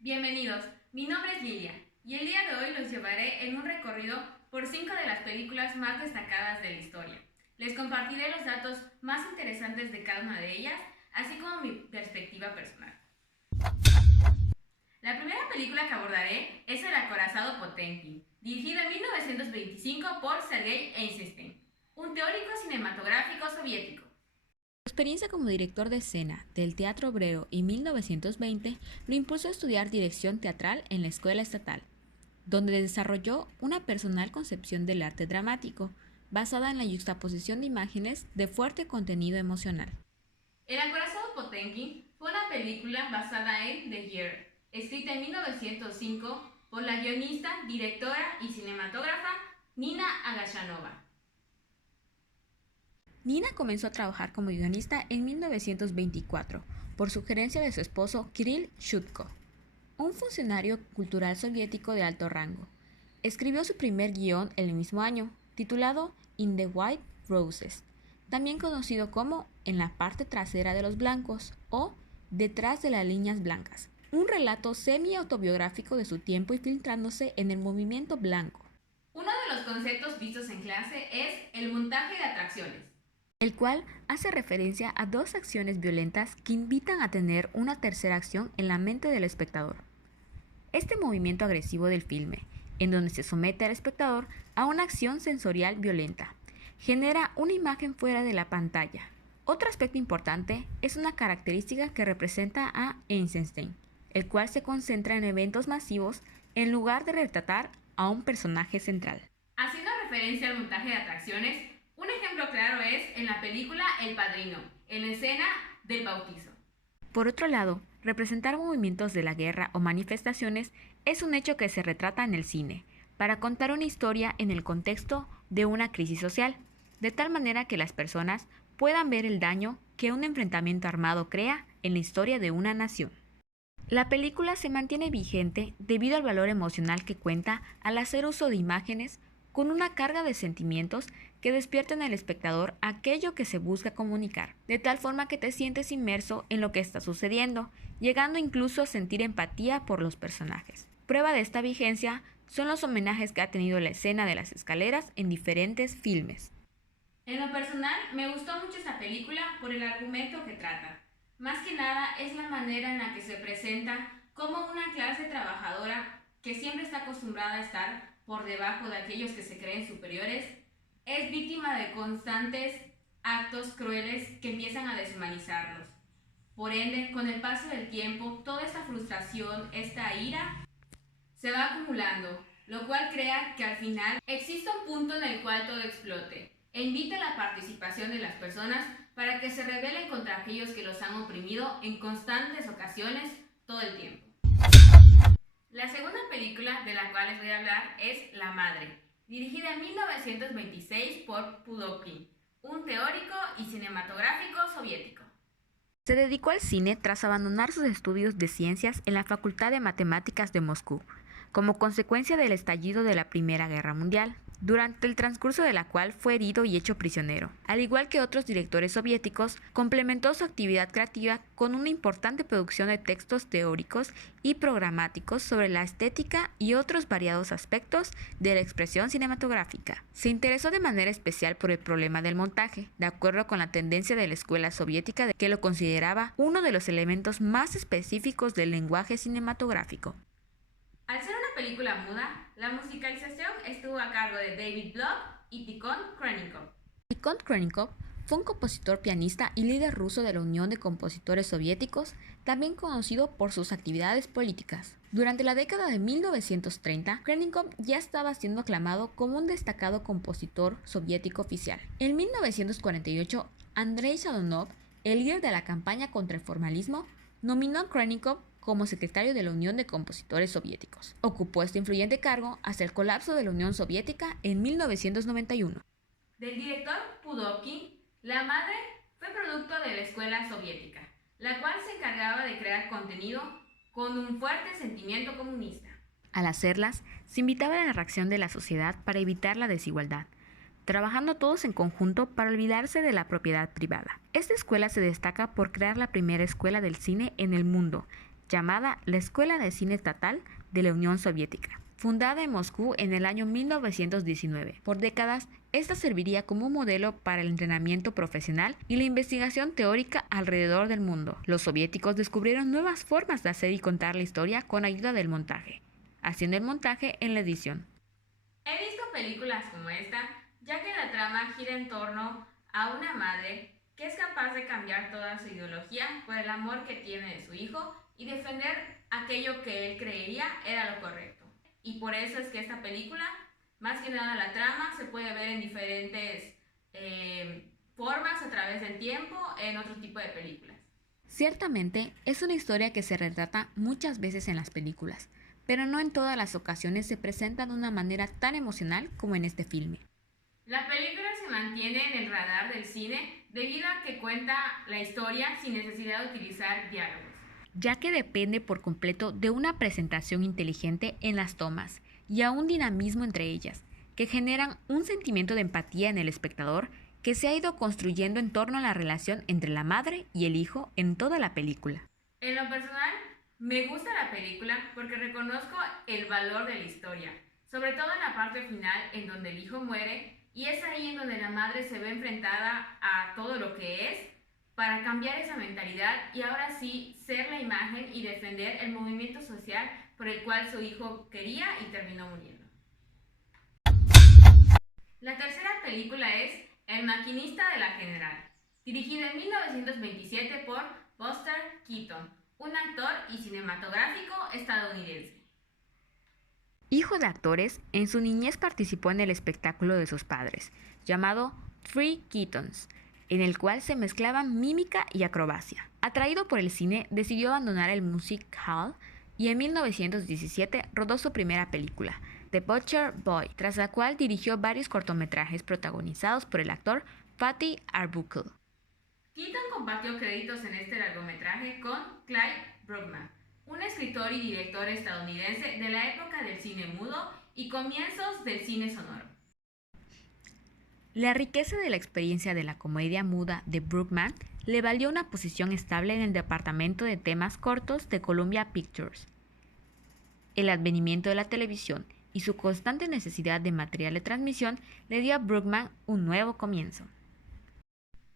Bienvenidos, mi nombre es Lilia y el día de hoy los llevaré en un recorrido por 5 de las películas más destacadas de la historia. Les compartiré los datos más interesantes de cada una de ellas, así como mi perspectiva personal. La primera película que abordaré es El acorazado Potemkin, dirigido en 1925 por Sergei Eisenstein, un teórico cinematográfico soviético. Su experiencia como director de escena del Teatro Obrero en 1920 lo impulsó a estudiar dirección teatral en la Escuela Estatal, donde desarrolló una personal concepción del arte dramático, basada en la yuxtaposición de imágenes de fuerte contenido emocional. El acorazado Potemkin fue una película basada en The Year, escrita en 1905 por la guionista, directora y cinematógrafa Nina Agashanova. Nina comenzó a trabajar como guionista en 1924 por sugerencia de su esposo Kirill Shutko, un funcionario cultural soviético de alto rango. Escribió su primer guión el mismo año, titulado In the White Roses, también conocido como En la parte trasera de los blancos o Detrás de las líneas blancas, un relato semi-autobiográfico de su tiempo infiltrándose en el movimiento blanco. Uno de los conceptos vistos en clase es el montaje de atracciones, el cual hace referencia a dos acciones violentas que invitan a tener una tercera acción en la mente del espectador. Este movimiento agresivo del filme, en donde se somete al espectador a una acción sensorial violenta, genera una imagen fuera de la pantalla. Otro aspecto importante es una característica que representa a Eisenstein, el cual se concentra en eventos masivos en lugar de retratar a un personaje central. Haciendo referencia al montaje de atracciones, un ejemplo claro es en la película El Padrino, en la escena del bautizo. Por otro lado, representar movimientos de la guerra o manifestaciones es un hecho que se retrata en el cine, para contar una historia en el contexto de una crisis social, de tal manera que las personas puedan ver el daño que un enfrentamiento armado crea en la historia de una nación. La película se mantiene vigente debido al valor emocional que cuenta al hacer uso de imágenes con una carga de sentimientos que despiertan en el espectador aquello que se busca comunicar, de tal forma que te sientes inmerso en lo que está sucediendo, llegando incluso a sentir empatía por los personajes. Prueba de esta vigencia son los homenajes que ha tenido la escena de las escaleras en diferentes filmes. En lo personal, me gustó mucho esta película por el argumento que trata. Más que nada es la manera en la que se presenta como una clase trabajadora que siempre está acostumbrada a estar por debajo de aquellos que se creen superiores, es víctima de constantes actos crueles que empiezan a deshumanizarlos. Por ende, con el paso del tiempo, toda esta frustración, esta ira, se va acumulando, lo cual crea que al final exista un punto en el cual todo explote e invita a la participación de las personas para que se rebelen contra aquellos que los han oprimido en constantes ocasiones todo el tiempo. La segunda película de la cual les voy a hablar es La Madre, dirigida en 1926 por Pudovkin, un teórico y cinematográfico soviético. Se dedicó al cine tras abandonar sus estudios de ciencias en la Facultad de Matemáticas de Moscú, como consecuencia del estallido de la Primera Guerra Mundial, durante el transcurso de la cual fue herido y hecho prisionero. Al igual que otros directores soviéticos, complementó su actividad creativa con una importante producción de textos teóricos y programáticos sobre la estética y otros variados aspectos de la expresión cinematográfica. Se interesó de manera especial por el problema del montaje, de acuerdo con la tendencia de la escuela soviética que lo consideraba uno de los elementos más específicos del lenguaje cinematográfico. Al ser una película muda, la musicalización estuvo a cargo de David Bloch y Tikhon Krennikov. Tikhon Krennikov fue un compositor, pianista y líder ruso de la Unión de Compositores Soviéticos, también conocido por sus actividades políticas. Durante la década de 1930, Krennikov ya estaba siendo aclamado como un destacado compositor soviético oficial. En 1948, Andrei Shodunov, el líder de la campaña contra el formalismo, nominó a Krennikov como secretario de la Unión de Compositores Soviéticos. Ocupó este influyente cargo hasta el colapso de la Unión Soviética en 1991. Del director Pudovkin, La Madre fue producto de la escuela soviética, la cual se encargaba de crear contenido con un fuerte sentimiento comunista. Al hacerlas, se invitaba a la reacción de la sociedad para evitar la desigualdad, trabajando todos en conjunto para olvidarse de la propiedad privada. Esta escuela se destaca por crear la primera escuela del cine en el mundo, llamada la Escuela de Cine Estatal de la Unión Soviética. Fundada en Moscú en el año 1919. Por décadas, esta serviría como un modelo para el entrenamiento profesional y la investigación teórica alrededor del mundo. Los soviéticos descubrieron nuevas formas de hacer y contar la historia con ayuda del montaje, haciendo el montaje en la edición. He visto películas como esta, ya que la trama gira en torno a una madre que es capaz de cambiar toda su ideología por el amor que tiene de su hijo y defender aquello que él creía era lo correcto. Y por eso es que esta película, más que nada la trama, se puede ver en diferentes formas a través del tiempo en otro tipo de películas. Ciertamente, es una historia que se retrata muchas veces en las películas, pero no en todas las ocasiones se presenta de una manera tan emocional como en este filme. La película se mantiene en el radar del cine debido a que cuenta la historia sin necesidad de utilizar diálogos, ya que depende por completo de una presentación inteligente en las tomas y a un dinamismo entre ellas, que generan un sentimiento de empatía en el espectador que se ha ido construyendo en torno a la relación entre la madre y el hijo en toda la película. En lo personal, me gusta la película porque reconozco el valor de la historia, sobre todo en la parte final en donde el hijo muere y es ahí en donde la madre se ve enfrentada a todo lo que es para cambiar esa mentalidad y ahora sí ser la imagen y defender el movimiento social por el cual su hijo quería y terminó muriendo. La tercera película es El maquinista de la General, dirigida en 1927 por Buster Keaton, un actor y cinematográfico estadounidense. Hijo de actores, en su niñez participó en el espectáculo de sus padres, llamado Three Keatons, en el cual se mezclaban mímica y acrobacia. Atraído por el cine, decidió abandonar el music hall y en 1917 rodó su primera película, The Butcher Boy, tras la cual dirigió varios cortometrajes protagonizados por el actor Fatih Arbuckle. Keaton compartió créditos en este largometraje con Clyde Bruckman, un escritor y director estadounidense de la época del cine mudo y comienzos del cine sonoro. La riqueza de la experiencia de la comedia muda de Bruckman le valió una posición estable en el departamento de temas cortos de Columbia Pictures. El advenimiento de la televisión y su constante necesidad de material de transmisión le dio a Bruckman un nuevo comienzo.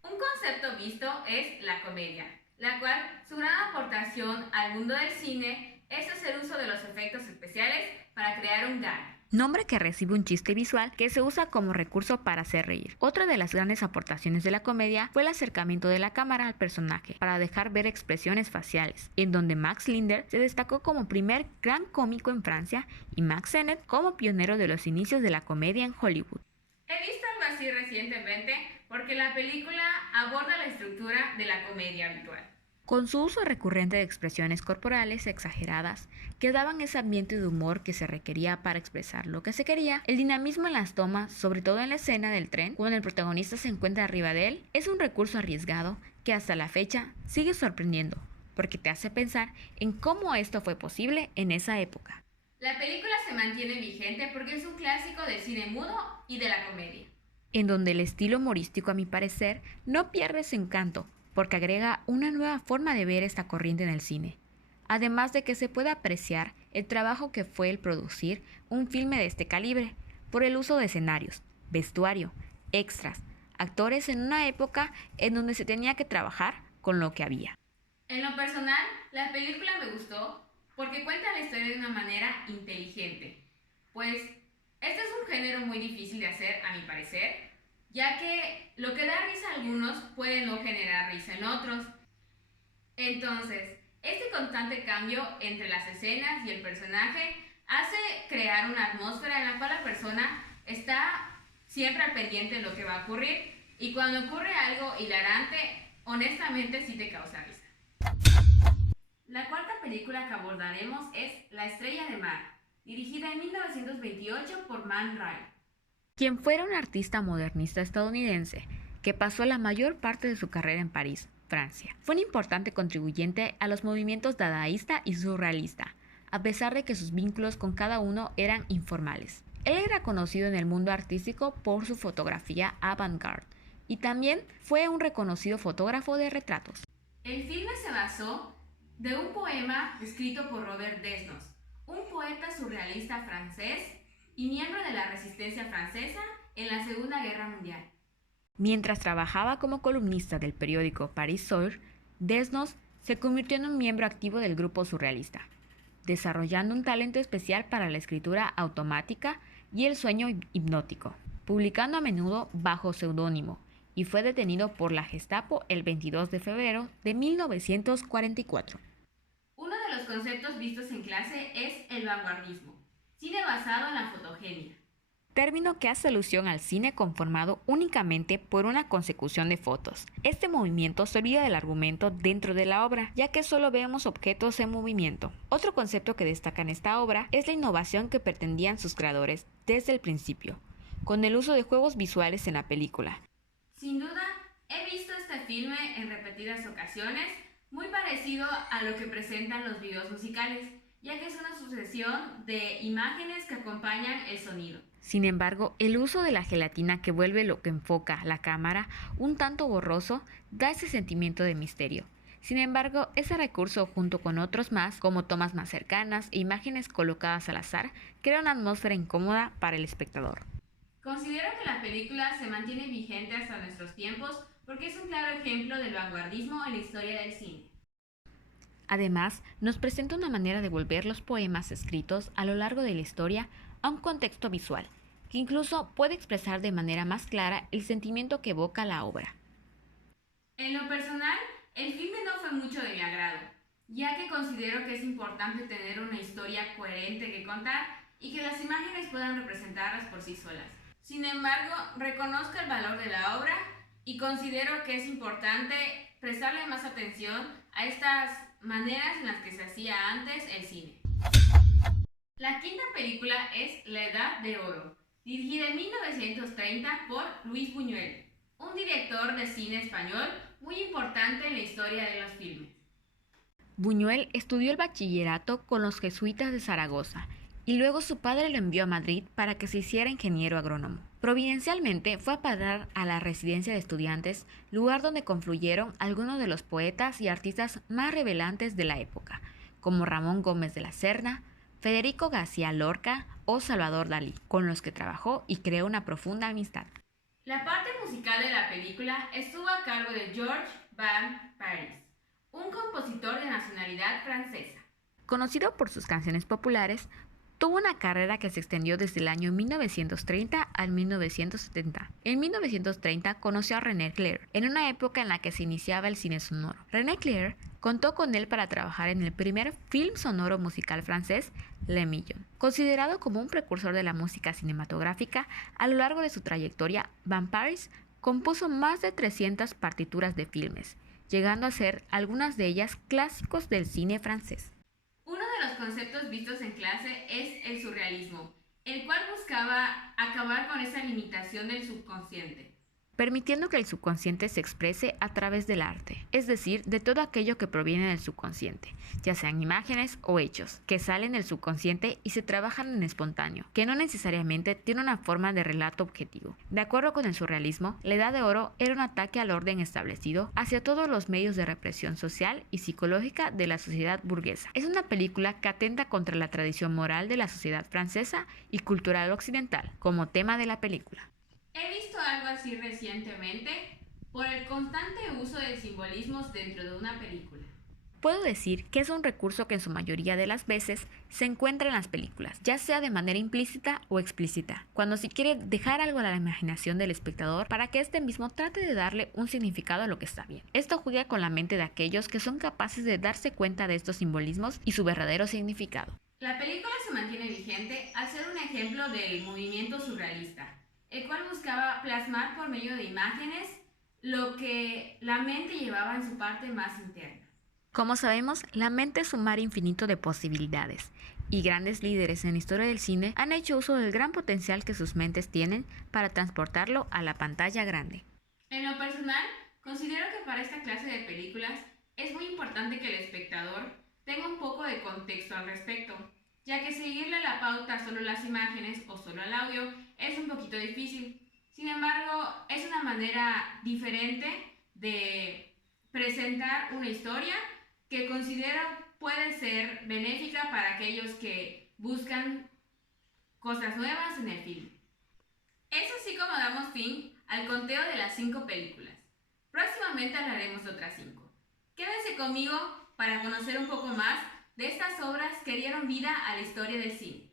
Un concepto visto es la comedia, la cual su gran aportación al mundo del cine es hacer uso de los efectos especiales para crear un gag. Nombre que recibe un chiste visual que se usa como recurso para hacer reír. Otra de las grandes aportaciones de la comedia fue el acercamiento de la cámara al personaje para dejar ver expresiones faciales, en donde Max Linder se destacó como primer gran cómico en Francia y Max Sennett como pionero de los inicios de la comedia en Hollywood. He visto algo así recientemente porque la película aborda la estructura de la comedia habitual. Con su uso recurrente de expresiones corporales exageradas que daban ese ambiente de humor que se requería para expresar lo que se quería, el dinamismo en las tomas, sobre todo en la escena del tren, cuando el protagonista se encuentra arriba de él, es un recurso arriesgado que hasta la fecha sigue sorprendiendo, porque te hace pensar en cómo esto fue posible en esa época. La película se mantiene vigente porque es un clásico del cine mudo y de la comedia, en donde el estilo humorístico, a mi parecer, no pierde su encanto, porque agrega una nueva forma de ver esta corriente en el cine, además de que se puede apreciar el trabajo que fue el producir un filme de este calibre, por el uso de escenarios, vestuario, extras, actores en una época en donde se tenía que trabajar con lo que había. En lo personal, la película me gustó porque cuenta la historia de una manera inteligente, pues este es un género muy difícil de hacer a mi parecer, ya que lo que da risa a algunos puede no generar risa en otros. Entonces, este constante cambio entre las escenas y el personaje hace crear una atmósfera en la cual la persona está siempre al pendiente de lo que va a ocurrir y cuando ocurre algo hilarante, honestamente sí te causa risa. La cuarta película que abordaremos es La Estrella de Mar, dirigida en 1928 por Man Ray, quien fuera un artista modernista estadounidense que pasó la mayor parte de su carrera en París, Francia. Fue un importante contribuyente a los movimientos dadaísta y surrealista, a pesar de que sus vínculos con cada uno eran informales. Él era conocido en el mundo artístico por su fotografía avant-garde y también fue un reconocido fotógrafo de retratos. El filme se basó de un poema escrito por Robert Desnos, un poeta surrealista francés y miembro de la resistencia francesa en la Segunda Guerra Mundial. Mientras trabajaba como columnista del periódico Paris Soir, Desnos se convirtió en un miembro activo del grupo surrealista, desarrollando un talento especial para la escritura automática y el sueño hipnótico, publicando a menudo bajo seudónimo, y fue detenido por la Gestapo el 22 de febrero de 1944. Uno de los conceptos vistos en clase es el vanguardismo, cine basado en la fotogenia. Término que hace alusión al cine conformado únicamente por una consecución de fotos. Este movimiento se olvida del argumento dentro de la obra, ya que solo vemos objetos en movimiento. Otro concepto que destaca en esta obra es la innovación que pretendían sus creadores desde el principio, con el uso de juegos visuales en la película. Sin duda, he visto este filme en repetidas ocasiones, muy parecido a lo que presentan los videos musicales, ya que es una sucesión de imágenes que acompañan el sonido. Sin embargo, el uso de la gelatina que vuelve lo que enfoca la cámara un tanto borroso da ese sentimiento de misterio. Sin embargo, ese recurso junto con otros más, como tomas más cercanas e imágenes colocadas al azar, crea una atmósfera incómoda para el espectador. Considero que la película se mantiene vigente hasta nuestros tiempos porque es un claro ejemplo del vanguardismo en la historia del cine. Además, nos presenta una manera de volver los poemas escritos a lo largo de la historia a un contexto visual, que incluso puede expresar de manera más clara el sentimiento que evoca la obra. En lo personal, el filme no fue mucho de mi agrado, ya que considero que es importante tener una historia coherente que contar y que las imágenes puedan representarlas por sí solas. Sin embargo, reconozco el valor de la obra y considero que es importante prestarle más atención a estas maneras en las que se hacía antes el cine. La quinta película es La Edad de Oro, dirigida en 1930 por Luis Buñuel, un director de cine español muy importante en la historia de los filmes. Buñuel estudió el bachillerato con los jesuitas de Zaragoza y luego su padre lo envió a Madrid para que se hiciera ingeniero agrónomo. Providencialmente fue a parar a la residencia de estudiantes, lugar donde confluyeron algunos de los poetas y artistas más revelantes de la época, como Ramón Gómez de la Serna, Federico García Lorca o Salvador Dalí, con los que trabajó y creó una profunda amistad. La parte musical de la película estuvo a cargo de Georges Van Paris, un compositor de nacionalidad francesa. Conocido por sus canciones populares, tuvo una carrera que se extendió desde el año 1930 al 1970. En 1930 conoció a René Clair, en una época en la que se iniciaba el cine sonoro. René Clair contó con él para trabajar en el primer film sonoro musical francés, Le Millon. Considerado como un precursor de la música cinematográfica, a lo largo de su trayectoria, Van Paris compuso más de 300 partituras de filmes, llegando a ser algunas de ellas clásicos del cine francés. Uno de los conceptos vistos en clase es el surrealismo, el cual buscaba acabar con esa limitación del subconsciente, permitiendo que el subconsciente se exprese a través del arte, es decir, de todo aquello que proviene del subconsciente, ya sean imágenes o hechos, que salen del subconsciente y se trabajan en espontáneo, que no necesariamente tiene una forma de relato objetivo. De acuerdo con el surrealismo, la Edad de Oro era un ataque al orden establecido hacia todos los medios de represión social y psicológica de la sociedad burguesa. Es una película que atenta contra la tradición moral de la sociedad francesa y cultural occidental, como tema de la película. He visto algo así recientemente por el constante uso de simbolismos dentro de una película. Puedo decir que es un recurso que en su mayoría de las veces se encuentra en las películas, ya sea de manera implícita o explícita, cuando se quiere dejar algo a la imaginación del espectador para que éste mismo trate de darle un significado a lo que está bien. Esto juega con la mente de aquellos que son capaces de darse cuenta de estos simbolismos y su verdadero significado. La película se mantiene vigente al ser un ejemplo del movimiento surrealista, el cual buscaba plasmar por medio de imágenes lo que la mente llevaba en su parte más interna. Como sabemos, la mente es un mar infinito de posibilidades, y grandes líderes en la historia del cine han hecho uso del gran potencial que sus mentes tienen para transportarlo a la pantalla grande. En lo personal, considero que para esta clase de películas es muy importante que el espectador tenga un poco de contexto al respecto, ya que seguirle la pauta solo las imágenes o solo el audio es un poquito difícil. Sin embargo, es una manera diferente de presentar una historia que considero puede ser benéfica para aquellos que buscan cosas nuevas en el film. Es así como damos fin al conteo de las 5 películas. Próximamente hablaremos de otras 5. Quédense conmigo para conocer un poco más de estas obras que dieron vida a la historia del cine.